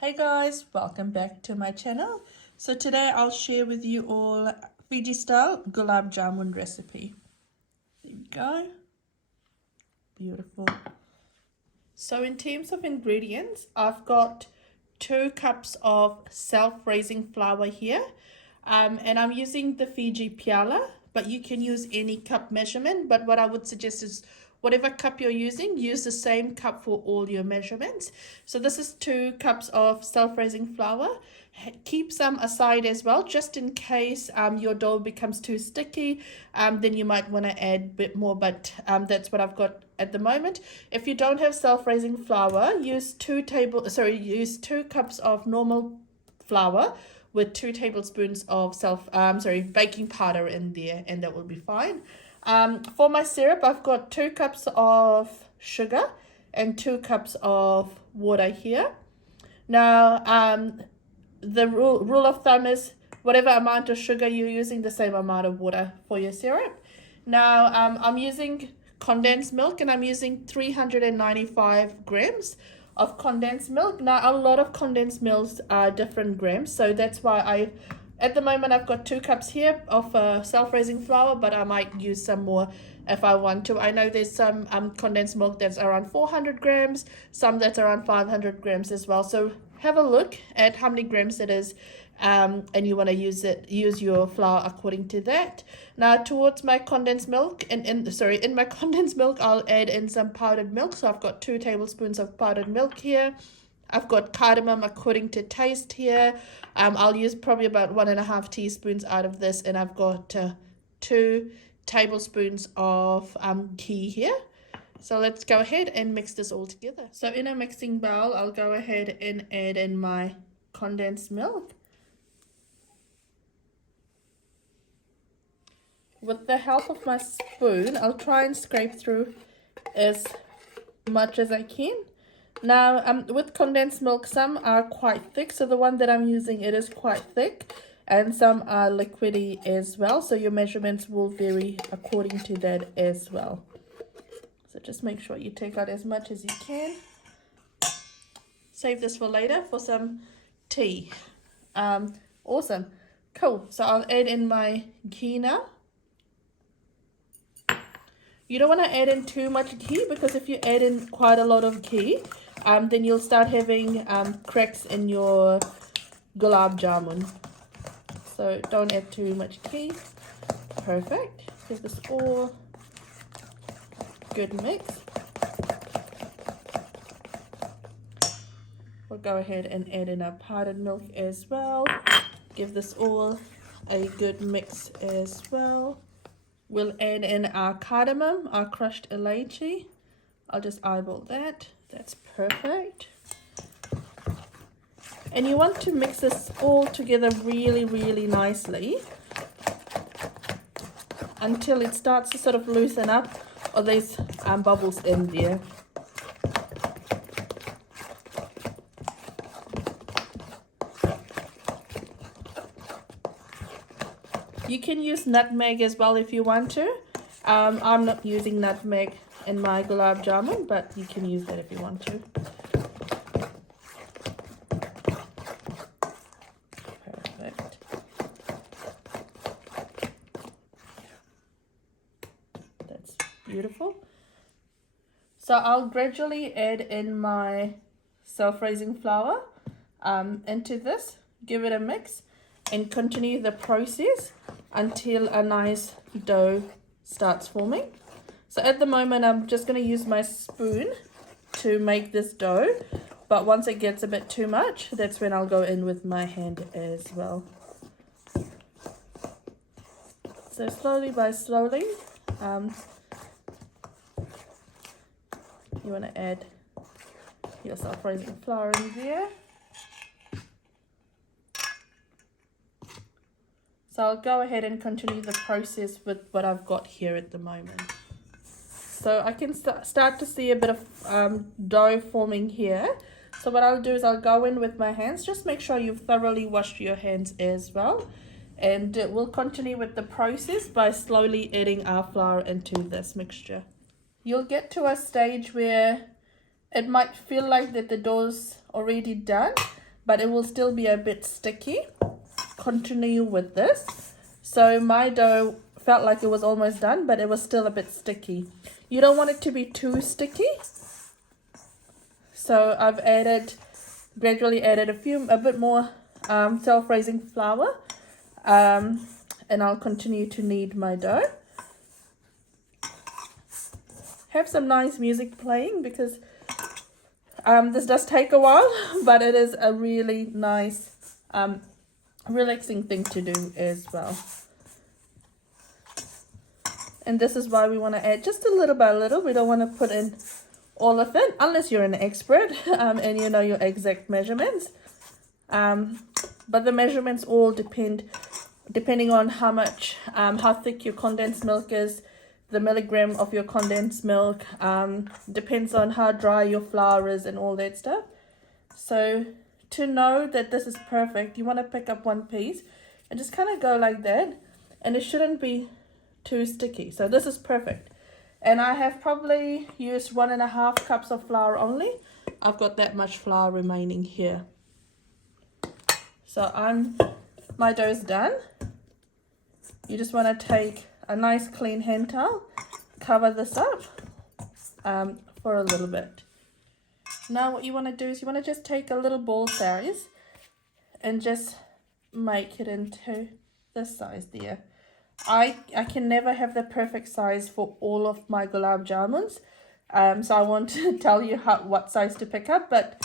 Hey guys, welcome back to my channel. So today I'll share with you all Fiji style Gulab Jamun recipe. There we go. Beautiful. So in terms of ingredients, I've got 2 cups of self-raising flour here. And I'm using the Fiji piala, but you can use any cup measurement. But what I would suggest is whatever cup you're using, use the same cup for all your measurements. So this is 2 cups of self-raising flour. Keep some aside as well, just in case your dough becomes too sticky. Then you might want to add a bit more, but that's what I've got at the moment. If you don't have self-raising flour, use 2 cups of normal flour with 2 tablespoons of baking powder in there, and that will be fine. For my syrup, I've got 2 cups of sugar and 2 cups of water here. Now, the rule of thumb is whatever amount of sugar you're using, the same amount of water for your syrup. Now, I'm using condensed milk, and I'm using 395 grams of condensed milk. Now, a lot of condensed milks are different grams, so that's why at the moment I've got 2 cups here of self-raising flour, but I might use some more if I want to. I know there's some condensed milk that's around 400 grams, some that's around 500 grams as well. So have a look at how many grams it is, and you want to use your flour according to that. Now, towards my condensed milk, in my condensed milk, I'll add in some powdered milk. So I've got 2 tablespoons of powdered milk here. I've got cardamom according to taste here. I'll use probably about 1.5 teaspoons out of this, and I've got 2 tablespoons of ghee here. So let's go ahead and mix this all together. So in a mixing bowl, I'll go ahead and add in my condensed milk. With the help of my spoon, I'll try and scrape through as much as I can. Now, with condensed milk, some are quite thick. So the one that I'm using, it is quite thick. And some are liquidy as well. So your measurements will vary according to that as well. So just make sure you take out as much as you can. Save this for later for some tea. Awesome. Cool. So I'll add in my ghee now. You don't want to add in too much ghee, because if you add in quite a lot of ghee, then you'll start having cracks in your Gulab Jamun. So don't add too much ghee. Perfect. Give this all good mix. We'll go ahead and add in our powdered milk as well. Give this all a good mix as well. We'll add in our cardamom, our crushed elaichi. I'll just eyeball that. That's perfect. And you want to mix this all together really, really nicely until it starts to sort of loosen up, or there's bubbles in there. You can use nutmeg as well if you want to. I'm not using nutmeg in my Gulab Jamun, but you can use that if you want to. Perfect. That's beautiful. So I'll gradually add in my self-raising flour into this, give it a mix, and continue the process until a nice dough starts forming. So at the moment, I'm just going to use my spoon to make this dough, but once it gets a bit too much, that's when I'll go in with my hand as well. So slowly by slowly, you want to add your self-raising flour in there. So I'll go ahead and continue the process with what I've got here at the moment. So I can start to see a bit of dough forming here. So what I'll do is I'll go in with my hands. Just make sure you've thoroughly washed your hands as well. And we'll continue with the process by slowly adding our flour into this mixture. You'll get to a stage where it might feel like that the dough's already done, but it will still be a bit sticky. Continue with this. So my dough felt like it was almost done, but it was still a bit sticky. You don't want it to be too sticky. So I've gradually added a bit more self-raising flour, and I'll continue to knead my dough. Have some nice music playing because this does take a while, but it is a really nice relaxing thing to do as well. And this is why we want to add just a little by little. We don't want to put in all of it unless you're an expert and you know your exact measurements. But the measurements all depending on how thick your condensed milk is, the milligram of your condensed milk, depends on how dry your flour is and all that stuff. So to know that this is perfect, you want to pick up one piece and just kind of go like that, and it shouldn't be too sticky. So this is perfect, and I have probably used 1.5 cups of flour only. I've got that much flour remaining here. So my dough is done. You just want to take a nice clean hand towel, cover this up for a little bit. Now what you want to do is you want to just take a little ball size and just make it into this size there. I can never have the perfect size for all of my gulab jamuns, so I won't tell you what size to pick up, but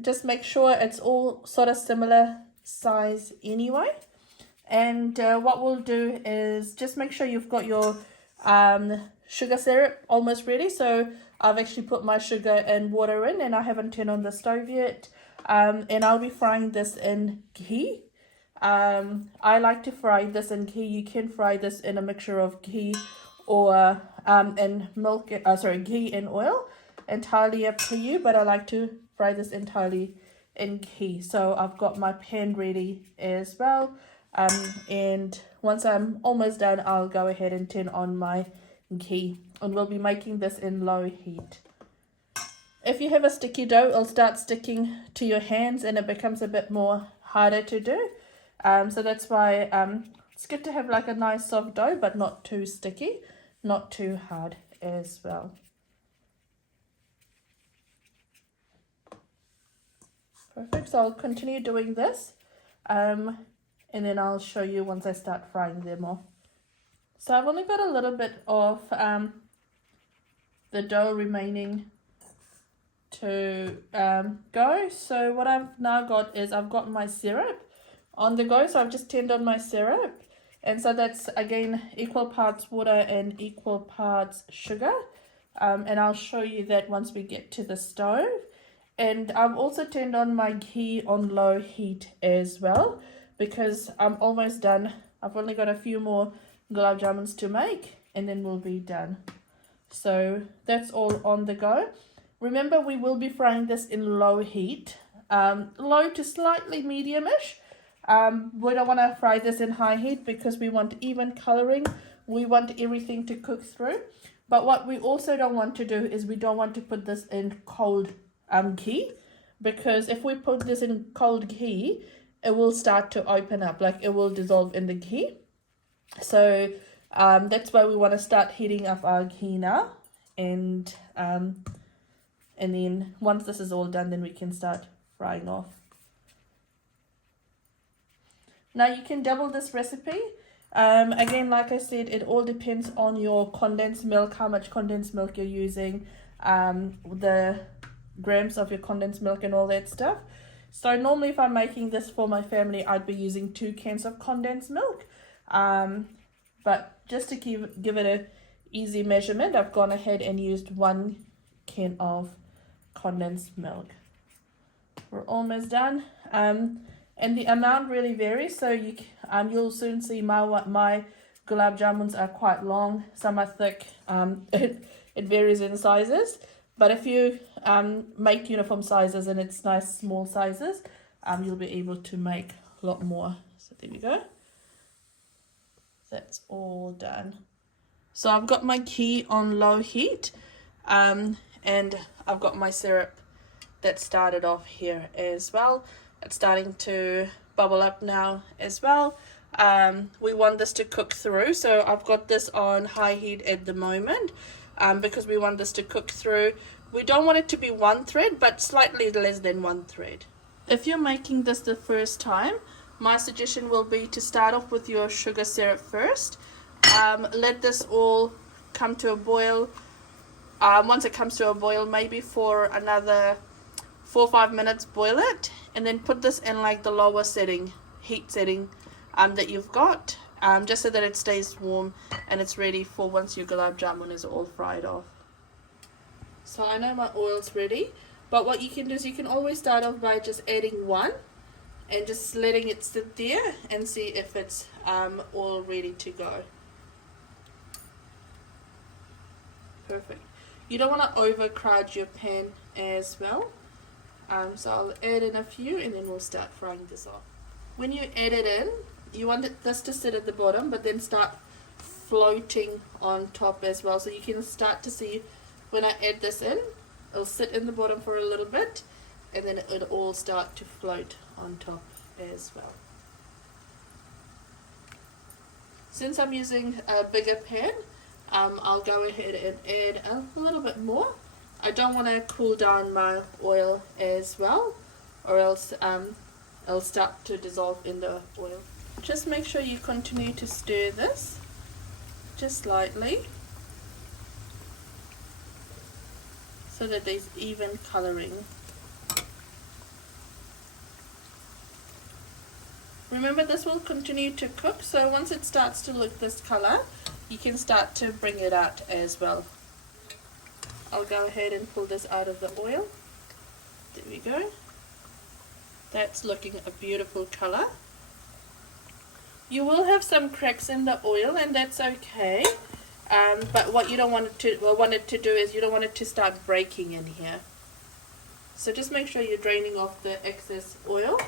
just make sure it's all sort of similar size anyway. And what we'll do is just make sure you've got your sugar syrup almost ready. So I've actually put my sugar and water in, and I haven't turned on the stove yet, and I'll be frying this in ghee. I like to fry this in ghee. You can fry this in a mixture of ghee or and milk, ghee and oil, entirely up to you, but I like to fry this entirely in ghee. So I've got my pan ready as well, and once I'm almost done, I'll go ahead and turn on my ghee, and we'll be making this in low heat. If you have a sticky dough, it'll start sticking to your hands and it becomes a bit more harder to do. So that's why it's good to have like a nice soft dough, but not too sticky, not too hard as well. Perfect. So I'll continue doing this, and then I'll show you once I start frying them off. So I've only got a little bit of the dough remaining to go. So what I've now got is I've got my syrup on the go. So I've just turned on my syrup, and so that's again equal parts water and equal parts sugar, and I'll show you that once we get to the stove. And I've also turned on my ghee on low heat as well, because I'm almost done. I've only got a few more gulab jamuns to make, and then we'll be done. So that's all on the go. Remember, we will be frying this in low heat, low to slightly medium-ish. We don't want to fry this in high heat because we want even coloring. We want everything to cook through. But what we also don't want to do is we don't want to put this in cold ghee, because if we put this in cold ghee, it will start to open up, like it will dissolve in the ghee. So that's why we want to start heating up our ghee now, and then once this is all done, then we can start frying off. Now you can double this recipe. Again, like I said, it all depends on your condensed milk, how much condensed milk you're using, the grams of your condensed milk and all that stuff. So normally if I'm making this for my family, I'd be using 2 cans of condensed milk. But just to give it a easy measurement, I've gone ahead and used 1 can of condensed milk. We're almost done. And the amount really varies, so you'll soon see my gulab jamuns are quite long, some are thick. It varies in sizes, but if you make uniform sizes and it's nice small sizes, you'll be able to make a lot more. So there we go. That's all done. So I've got my ghee on low heat, and I've got my syrup that started off here as well. It's starting to bubble up now as well. We want this to cook through, so I've got this on high heat at the moment because we want this to cook through. We don't want it to be one thread, but slightly less than one thread. If you're making this the first time, my suggestion will be to start off with your sugar syrup first. Let this all come to a boil. Once it comes to a boil, maybe for another 4 or 5 minutes, boil it, and then put this in like the lower heat setting that you've got, just so that it stays warm and it's ready for once your gulab jamun is all fried off. So I know my oil's ready, but what you can do is you can always start off by just adding one and just letting it sit there and see if it's all ready to go. Perfect. You don't want to overcrowd your pan as well. So I'll add in a few and then we'll start frying this off. When you add it in, you want this to sit at the bottom, but then start floating on top as well. So you can start to see when I add this in, it'll sit in the bottom for a little bit and then it'll all start to float on top as well. Since I'm using a bigger pan, I'll go ahead and add a little bit more. I don't want to cool down my oil as well, or else it'll start to dissolve in the oil. Just make sure you continue to stir this just lightly so that there's even coloring. Remember, this will continue to cook, so once it starts to look this color, you can start to bring it out as well. I'll go ahead and pull this out of the oil. There we go. That's looking a beautiful color. You will have some cracks in the oil, and that's okay. But what you don't want it to do is you don't want it to start breaking in here. So just make sure you're draining off the excess oil.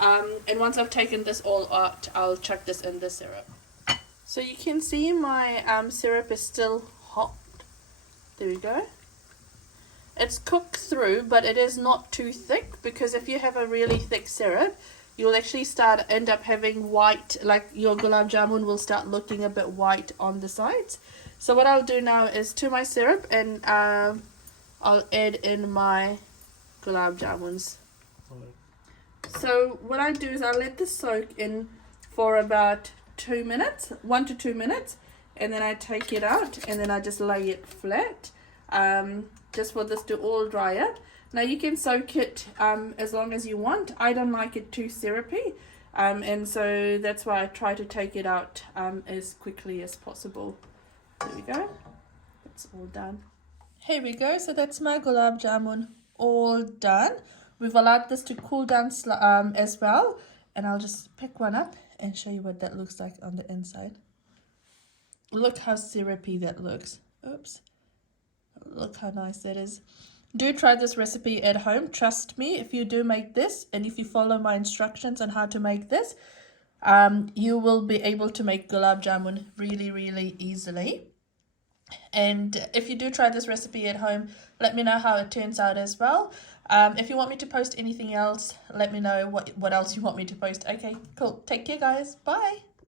And once I've taken this all out, I'll chuck this in the syrup. So you can see my syrup is still hot. There we go. It's cooked through, but it is not too thick, because if you have a really thick syrup, you'll actually end up having white, like your gulab jamun will start looking a bit white on the sides. So what I'll do now is to my syrup, and I'll add in my gulab jamuns. So what I do is I let this soak in for about 2 minutes, 1 to 2 minutes, and then I take it out and then I just lay it flat, just for this to all dry up. Now you can soak it as long as you want. I don't like it too syrupy, and so that's why I try to take it out as quickly as possible. There we go. It's all done. Here we go. So that's my gulab jamun all done. We've allowed this to cool down as well, and I'll just pick one up and show you what that looks like on the inside. Look how syrupy that looks. Oops. Look how nice that is. Do try this recipe at home. Trust me, if you do make this and if you follow my instructions on how to make this, you will be able to make gulab jamun really, really easily. And if you do try this recipe at home, let me know how it turns out as well. If you want me to post anything else, let me know what else you want me to post. Okay, cool. Take care, guys. Bye.